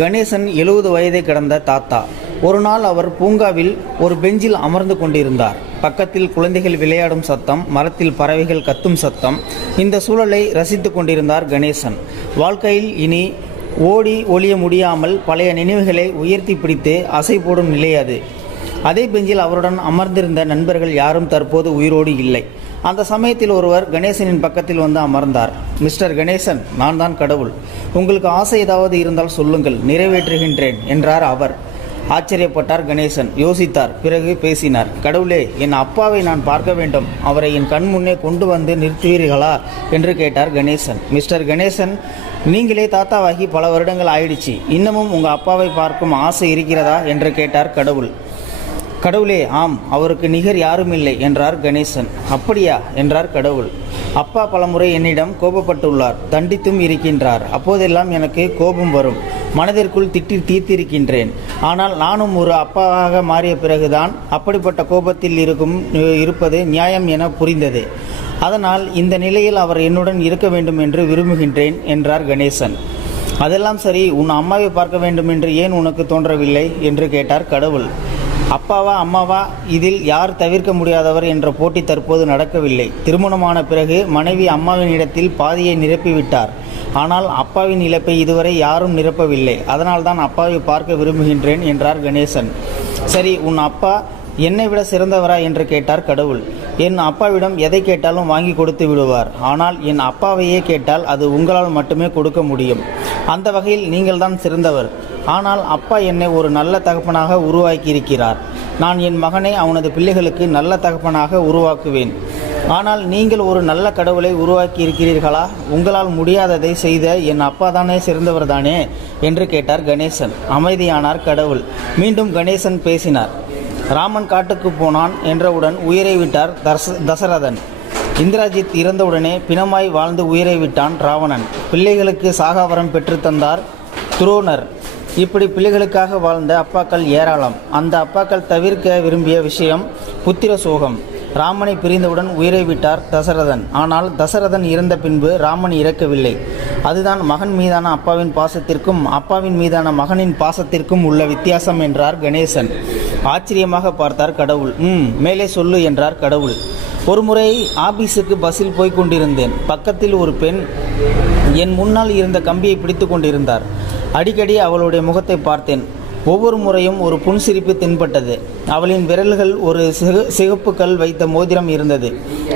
கணேசன் எழுபது வயதை கடந்த தாத்தா. ஒரு நாள் அவர் பூங்காவில் ஒரு பெஞ்சில் அமர்ந்து கொண்டிருந்தார். பக்கத்தில் குழந்தைகள் விளையாடும் சத்தம் மரத்தில் பறவைகள் கத்தும் சத்தம் இந்த சூழலை ரசித்துக் கொண்டிருந்தார் கணேசன். வாழ்க்கையில் இனி ஓடி ஒளிய முடியாமல் பழைய நினைவுகளை உயர்த்தி பிடித்து அசை போடும் நிலை அது. அதே பெஞ்சில் அவருடன் அமர்ந்திருந்த நண்பர்கள் யாரும் தற்போது உயிரோடு இல்லை. அந்த சமயத்தில் ஒருவர் கணேசனின் பக்கத்தில் வந்து அமர்ந்தார். மிஸ்டர் கணேசன் நான் தான் கடவுள். உங்களுக்கு ஆசை ஏதாவது இருந்தால் சொல்லுங்கள் நிறைவேற்றுகின்றேன் என்றார் அவர். ஆச்சரியப்பட்டார் கணேசன் யோசித்தார் பிறகு பேசினார். கடவுளே என் அப்பாவை நான் பார்க்க வேண்டும். அவரை என் கண் முன்னே கொண்டு வந்து நிறுத்துவீர்களா? என்று கேட்டார் கணேசன். மிஸ்டர் கணேசன் நீங்களே தாத்தாவாகி பல வருடங்கள் ஆயிடுச்சு. இன்னமும் உங்கள் அப்பாவை பார்க்கும் ஆசை இருக்கிறதா? என்று கேட்டார் கடவுள். கடவுளே ஆம் அவருக்கு நிகர் யாரும் இல்லை என்றார் கணேசன். அப்படியா? என்றார் கடவுள். அப்பா பலமுறை என்னிடம் கோபப்பட்டுள்ளார் தண்டித்தும் இருக்கின்றார். அப்போதெல்லாம் எனக்கு கோபம் வரும். மனதிற்குள் திட்டி தீர்த்திருக்கின்றேன். ஆனால் நானும் ஒரு அப்பாவாக மாறிய பிறகுதான் அப்படிப்பட்ட கோபத்தில் இருக்கும் இருப்பது நியாயம் என புரிந்தது. அதனால் இந்த நிலையில் அவர் என்னுடன் இருக்க வேண்டும் என்று விரும்புகின்றேன் என்றார் கணேசன். அதெல்லாம் சரி உன் அம்மாவை பார்க்க வேண்டும் என்று ஏன் உனக்கு தோன்றவில்லை? என்று கேட்டார் கடவுள். அப்பாவா அம்மாவா இதில் யார் தவிர்க்க முடியாதவர் என்ற போட்டி தற்போது நடக்கவில்லை. திருமணமான பிறகு மனைவி அம்மாவின் இடத்தில் பாதியை நிரப்பிவிட்டார். ஆனால் அப்பாவின் இழப்பை இதுவரை யாரும் நிரப்பவில்லை. அதனால்தான் அப்பாவை பார்க்க விரும்புகின்றேன் என்றார் கணேசன். சரி உன் அப்பா என்னை விட சிறந்தவரா என்று கேட்டார் கடவுள். என் அப்பாவிடம் எதை கேட்டாலும் வாங்கி கொடுத்து விடுவார். ஆனால் என் அப்பாவையே கேட்டால் அது உங்களால் மட்டுமே கொடுக்க முடியும். அந்த வகையில் நீங்கள்தான் சிறந்தவர். ஆனால் அப்பா என்னை ஒரு நல்ல தகப்பனாக உருவாக்கியிருக்கிறார். நான் என் மகனை அவனது பிள்ளைகளுக்கு நல்ல தகப்பனாக உருவாக்குவேன். ஆனால் நீங்கள் ஒரு நல்ல கடவுளை உருவாக்கி இருக்கிறீர்களா உங்களால் முடியாததை செய்த என் அப்பா தானே சிறந்தவர் தானே என்று கேட்டார் கணேசன். அமைதியானார் கடவுள். மீண்டும் கணேசன் பேசினார். ராமன் காட்டுக்கு போனான் என்றவுடன் உயிரை விட்டார் தர்ச தசரதன். இந்திராஜித் இறந்தவுடனே பிணமாய் வாழ்ந்து உயிரை விட்டான் ராவணன். பிள்ளைகளுக்கு சாகாவரம் பெற்று தந்தார் துரோணர். இப்படி பிள்ளைகளுக்காக வாழ்ந்த அப்பாக்கள் ஏராளம். அந்த அப்பாக்கள் தவிர்க்க விரும்பிய விஷயம் புத்திர சோகம். ராமனை பிரிந்தவுடன் உயிரை விட்டார் தசரதன். ஆனால் தசரதன் இறந்த பின்பு ராமன் இறக்கவில்லை. அதுதான் மகன் மீதான அப்பாவின் பாசத்திற்கும் அப்பாவின் மீதான மகனின் பாசத்திற்கும் உள்ள வித்தியாசம் என்றார் கணேசன். ஆச்சரியமாக பார்த்தார் கடவுள். ம் மேலே சொல்லு என்றார் கடவுள். ஒருமுறை ஆபீஸுக்கு பஸ்ஸில் போய் கொண்டிருந்தேன். பக்கத்தில் ஒரு பெண் என் முன்னால் இருந்த கம்பியை பிடித்து கொண்டிருந்தார். அடிக்கடி அவளுடைய முகத்தை பார்த்தேன். ஒவ்வொரு முறையும் ஒரு புன்சிரிப்பு தென்பட்டது. அவளின் விரல்கள் ஒரு சிக சிகப்பு கல் வைத்த மோதிரம் இருந்தது.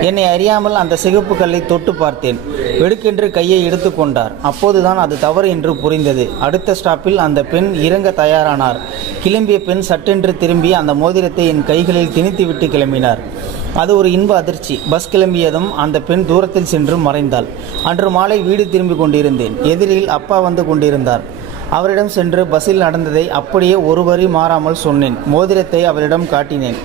என்னை அறியாமல் அந்த சிகப்பு கல்லை தொட்டு பார்த்தேன். வெடுக்கென்று கையை எடுத்துக்கொண்டார் அப்போதுதான் அது தவறு என்று புரிந்தது. அடுத்த ஸ்டாப்பில் அந்த பெண் இறங்க தயாரானார். கிளம்பிய பெண் சட்டென்று திரும்பி அந்த மோதிரத்தை என் கைகளில் திணித்துவிட்டு கிளம்பினார். அது ஒரு இன்ப அதிர்ச்சி. பஸ் கிளம்பியதும் அந்த பெண் தூரத்தில் சென்று மறைந்தாள். அன்று மாலை வீடு திரும்பி கொண்டிருந்தேன். எதிரில் அப்பா வந்து கொண்டிருந்தார். அவரிடம் சென்று பஸ்ஸில் நடந்ததை அப்படியே ஒரு வரி மாறாமல் சொன்னேன். மோதிரத்தை அவரிடம் காட்டினேன்.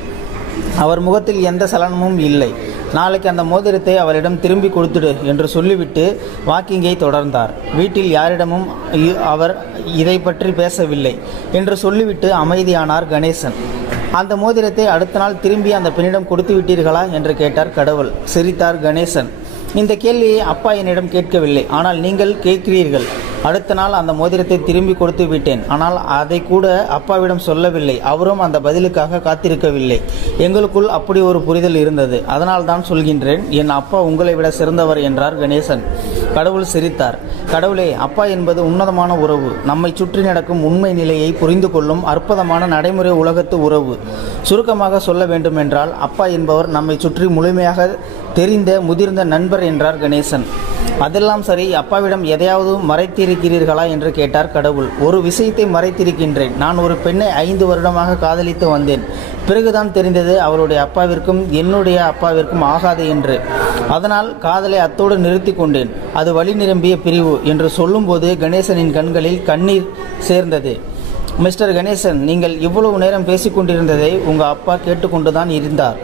அவர் முகத்தில் எந்த சலனமும் இல்லை. நாளைக்கு அந்த மோதிரத்தை அவரிடம் திரும்பி கொடுத்துடு என்று சொல்லிவிட்டு வாக்கிங்கை தொடர்ந்தார். வீட்டில் யாரிடமும் அவர் இதை பற்றி பேசவில்லை என்று சொல்லிவிட்டு அமைதியானார் கணேசன். அந்த மோதிரத்தை அடுத்த நாள் திரும்பி அந்த பெண்ணிடம் கொடுத்து விட்டீர்களா என்று கேட்டார் கடவுள். சிரித்தார் கணேசன். இந்த கேள்வியை அப்பா என்னிடம் கேட்கவில்லை. ஆனால் நீங்கள் கேட்கிறீர்கள். அடுத்த நாள் அந்த மோதிரத்தை திரும்பி கொடுத்து விட்டேன். ஆனால் அதை கூட அப்பாவிடம் சொல்லவில்லை. அவரும் அந்த பதிலுக்காக காத்திருக்கவில்லை. எங்களுக்குள் அப்படி ஒரு புரிதல் இருந்தது. அதனால் தான் சொல்கின்றேன் என் அப்பா உங்களை விட சிறந்தவர் என்றார் கணேசன். கடவுள் சிரித்தார். கடவுளே அப்பா என்பது உன்னதமான உறவு. நம்மை சுற்றி நடக்கும் உண்மை நிலையை புரிந்து கொள்ளும் அற்புதமான நடைமுறை உலகத்து உறவு. சுருக்கமாக சொல்ல வேண்டுமென்றால் அப்பா என்பவர் நம்மை சுற்றி முழுமையாக தெரிந்த முதிர்ந்த நண்பர் என்றார் கணேசன். அதெல்லாம் சரி அப்பாவிடம் எதையாவது மறைத்திருக்கிறீர்களா என்று கேட்டார் கடவுள். ஒரு விஷயத்தை மறைத்திருக்கின்றேன். நான் ஒரு பெண்ணை ஐந்து வருடமாக காதலித்து வந்தேன். பிறகுதான் தெரிந்தது அவளுடைய அப்பாவிற்கும் என்னுடைய அப்பாவிற்கும் ஆகாது என்று. அதனால் காதலை அத்தோடு நிறுத்தி கொண்டேன். அது வழி நிரம்பிய பிரிவு என்று சொல்லும்போது கணேசனின் கண்களில் கண்ணீர் சேர்ந்தது. மிஸ்டர் கணேசன் நீங்கள் இவ்வளவு நேரம் பேசிக்கொண்டிருந்ததை உங்கள் அப்பா கேட்டுக்கொண்டுதான் இருந்தார்.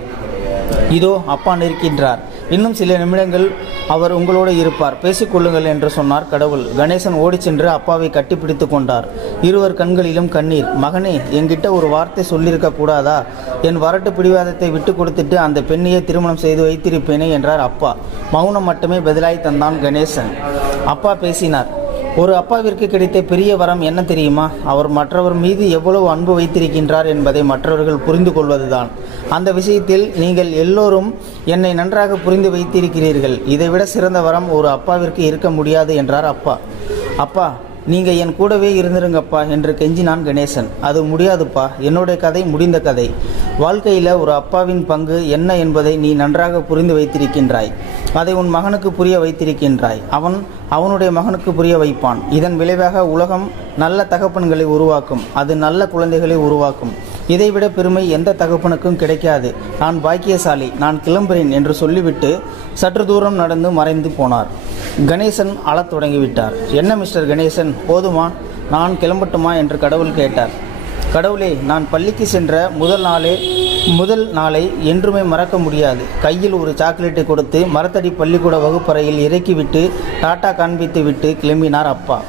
இதோ அப்பா நிற்கின்றார். இன்னும் சில நிமிடங்கள் அவர் உங்களோடு இருப்பார். பேசிக்கொள்ளுங்கள் என்று சொன்னார் கடவுள். கணேசன் ஓடிச் சென்று அப்பாவை கட்டிப்பிடித்து கொண்டார். இருவர் கண்களிலும் கண்ணீர். மகனே என்கிட்ட ஒரு வார்த்தை சொல்லியிருக்க கூடாதா? என் வரட்டு பிடிவாதத்தை விட்டு கொடுத்துட்டு அந்த பெண்ணையே திருமணம் செய்து வைத்திருப்பேனே என்றார் அப்பா. மௌனம் மட்டுமே பதிலாய் தந்தான் கணேசன். அப்பா பேசினார். ஒரு அப்பாவிற்கு கிடைத்த பெரிய வரம் என்ன தெரியுமா? அவர் மற்றவர் மீது எவ்வளவு அன்பு வைத்திருக்கின்றார் என்பதை மற்றவர்கள் புரிந்து கொள்வதுதான். அந்த விஷயத்தில் நீங்கள் எல்லோரும் என்னை நன்றாக புரிந்து வைத்திருக்கிறீர்கள். இதைவிட சிறந்த வரம் ஒரு அப்பாவிற்கு இருக்க முடியாது என்றார் அப்பா. அப்பா நீங்கள் என் கூடவே இருந்திருங்கப்பா என்று கெஞ்சினான் கணேசன். அது முடியாதுப்பா. என்னுடைய கதை முடிந்த கதை. வாழ்க்கையில் ஒரு அப்பாவின் பங்கு என்ன என்பதை நீ நன்றாக புரிந்து வைத்திருக்கின்றாய். அதை உன் மகனுக்கு புரிய வைத்திருக்கின்றாய். அவன் அவனுடைய மகனுக்கு புரிய வைப்பான். இதன் விளைவாக உலகம் நல்ல தகப்பன்களை உருவாக்கும். அது நல்ல குழந்தைகளை உருவாக்கும். இதைவிட பெருமை எந்த தகப்பனுக்கும் கிடைக்காது. நான் பாக்கியசாலி. நான் கிளம்புறேன் என்று சொல்லிவிட்டு சற்று தூரம் நடந்து மறைந்து போனார். கணேசன் அழத் தொடங்கிவிட்டார். என்ன மிஸ்டர் கணேசன்? போதுமா? நான் கிளம்பட்டுமா? என்று கடவுள் கேட்டார். கடவுளே நான் பள்ளிக்கு சென்ற முதல் நாளே முதல் நாளை என்றுமே மறக்க முடியாது. கையில் ஒரு சாக்லேட்டை கொடுத்து மரத்தடி பள்ளிக்கூட வகுப்பறையில் இறக்கிவிட்டு டாட்டா காண்பித்து விட்டு கிளம்பினார் அப்பா.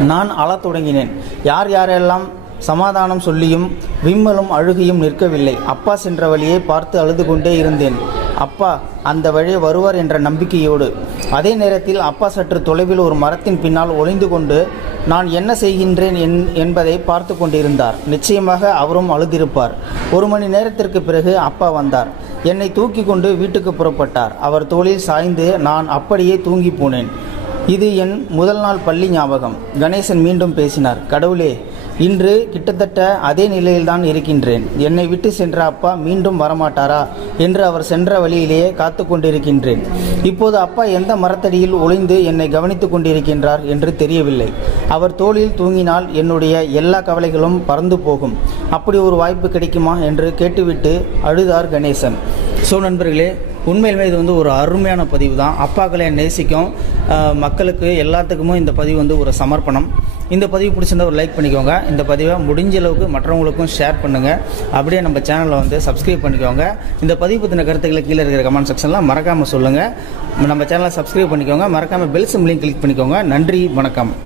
நான் அழத் தொடங்கினேன். யார் யாரெல்லாம் சமாதானம் சொல்லியும் விம்மலும் அழுகியும் நிற்கவில்லை அப்பா சென்ற வழியை பார்த்து அழுது கொண்டே இருந்தேன். அப்பா அந்த வழியே வருவார் என்ற நம்பிக்கையோடு. அதே நேரத்தில் அப்பா சற்று தொலைவில் ஒரு மரத்தின் பின்னால் ஒளிந்து கொண்டு நான் என்ன செய்கின்றேன் என் என்பதை பார்த்து கொண்டிருந்தார். நிச்சயமாக அவரும் அழுதிருப்பார். ஒரு மணி நேரத்திற்கு பிறகு அப்பா வந்தார். என்னை தூக்கி கொண்டு வீட்டுக்கு புறப்பட்டார். அவர் தோளில் சாய்ந்து நான் அப்படியே தூங்கி போனேன். இது என் முதல் நாள் பள்ளி ஞாபகம். கணேசன் மீண்டும் பேசினார். கடவுளே இன்று கிட்டத்தட்ட அதே நிலையில்தான் இருக்கின்றேன். என்னை விட்டு சென்ற அப்பா மீண்டும் வரமாட்டாரா என்று அவர் சென்ற வழியிலேயே காத்து கொண்டிருக்கின்றேன். இப்போது அப்பா எந்த மரத்தடியில் ஒளிந்து என்னை கவனித்துக் கொண்டிருக்கின்றார் என்று தெரியவில்லை. அவர் தோளில் தூங்கினால் என்னுடைய எல்லா கவலைகளும் பறந்து போகும். அப்படி ஒரு வாய்ப்பு கிடைக்குமா என்று கேட்டுவிட்டு அழுதார் கணேசன். ஸோ நண்பர்களே உண்மையிலுமே இது வந்து ஒரு அருமையான பதிவு தான் அப்பாக்களை நேசிக்கும் மக்களுக்கு எல்லாத்துக்குமே இந்த பதிவு வந்து ஒரு சமர்ப்பணம். இந்த பதிவு பிடிச்சிருந்தா ஒரு லைக் பண்ணிக்கோங்க. இந்த பதிவை முடிஞ்ச அளவுக்கு மற்றவங்களுக்கும் ஷேர் பண்ணுங்கள் அப்படியே நம்ம சேனலை வந்து சப்ஸ்கிரைப் பண்ணிக்கோங்க. இந்த பதிவு பற்றின கருத்துக்களை கீழே இருக்கிற கமெண்ட் செக்ஷனில் மறக்காமல் சொல்லுங்கள் நம்ம சேனலை சப்ஸ்கிரைப் பண்ணிக்கோங்க. மறக்காமல் பெல் சிம்லையும் கிளிக் பண்ணிக்கோங்க. நன்றி வணக்கம்.